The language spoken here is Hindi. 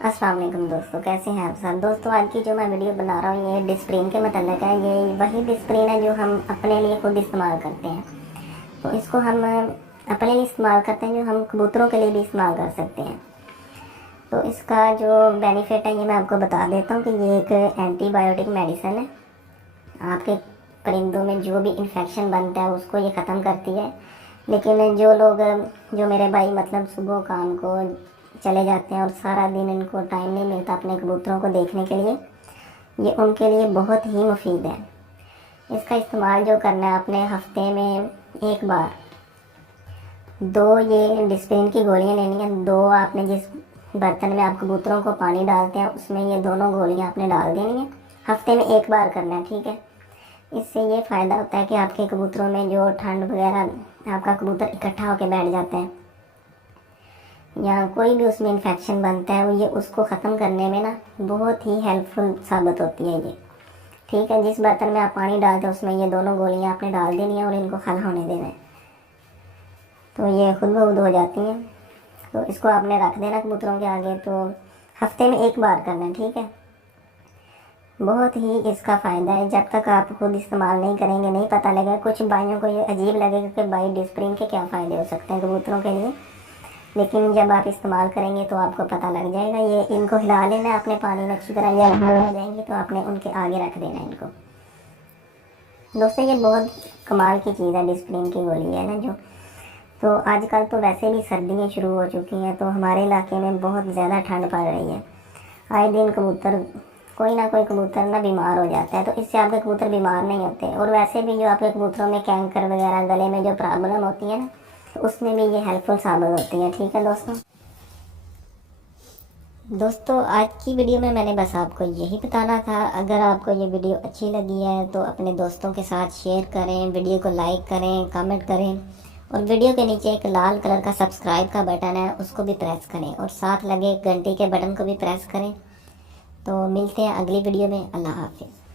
अस्सलाम वालेकुम दोस्तों, कैसे हैं आप सब। दोस्तों आज की जो मैं वीडियो बना रहा हूँ ये डिस्प्रिन के मतलब है। ये वही डिस्प्रिन है जो हम अपने लिए खुद इस्तेमाल करते हैं। तो इसको हम अपने लिए इस्तेमाल करते हैं, जो हम कबूतरों के लिए भी इस्तेमाल कर सकते हैं। तो इसका जो बेनिफिट है ये मैं आपको बता देता हूँ कि ये एक एंटीबायोटिक मेडिसिन है। आपके परिंदों में जो भी इन्फेक्शन बनता है उसको ये ख़त्म करती है। लेकिन जो लोग, जो मेरे भाई मतलब सुबह काम को चले जाते हैं और सारा दिन इनको टाइम नहीं मिलता अपने कबूतरों को देखने के लिए, ये उनके लिए बहुत ही मुफीद है। इसका इस्तेमाल जो करना है आपने हफ्ते में एक बार 2 ये डिस्प्रिन की गोलियां लेनी है। 2 आपने जिस बर्तन में आप कबूतरों को पानी डालते हैं उसमें ये दोनों गोलियां आपने डाल देनी है। हफ्ते में एक बार करना है, ठीक है। इससे ये फ़ायदा होता है कि आपके कबूतरों में जो ठंड वगैरह, आपका कबूतर इकट्ठा होकर बैठ जाता है या कोई भी उसमें इन्फेक्शन बनता है, वो ये उसको ख़त्म करने में ना बहुत ही हेल्पफुल साबित होती है ये, ठीक है। जिस बर्तन में आप पानी डालते हैं उसमें ये दोनों गोलियां आपने डाल देनी है और इनको खल होने देना है, तो ये खुद ब खुद हो जाती हैं। तो इसको आपने रख देना कबूतरों के आगे। तो हफ्ते में एक बार करना है, ठीक है। बहुत ही इसका फ़ायदा है। जब तक आप खुद इस्तेमाल नहीं करेंगे नहीं पता लगेगा। कुछ भाइयों को ये अजीब लगेगा कि भाई डिस्प्रिन के क्या फ़ायदे हो सकते हैं कबूतरों के लिए, लेकिन जब आप इस्तेमाल करेंगे तो आपको पता लग जाएगा। ये इनको हिला लेना है अपने पानी में अच्छी तरह। जब हल हो जाएंगे तो आपने उनके आगे रख देना है इनको। दोस्तों ये बहुत कमाल की चीज़ है, डिस्प्रिन की गोली है ना जो। तो आजकल तो वैसे भी सर्दियाँ शुरू हो चुकी हैं, तो हमारे इलाके में बहुत ज़्यादा ठंड पड़ रही है। आए दिन कबूतर, कोई ना कोई कबूतर ना बीमार हो जाता है। तो इससे आपके कबूतर बीमार नहीं होते। और वैसे भी जो आपके कबूतरों में कैंकर वगैरह, गले में जो प्रॉब्लम होती है ना, तो उसमें भी ये हेल्पफुल साबित होती है, ठीक है दोस्तों आज की वीडियो में मैंने बस आपको यही बताना था। अगर आपको ये वीडियो अच्छी लगी है तो अपने दोस्तों के साथ शेयर करें, वीडियो को लाइक करें, कमेंट करें और वीडियो के नीचे एक लाल कलर का सब्सक्राइब का बटन है उसको भी प्रेस करें और साथ लगे घंटी के बटन को भी प्रेस करें। तो मिलते हैं अगली वीडियो में। अल्लाह हाफिज़।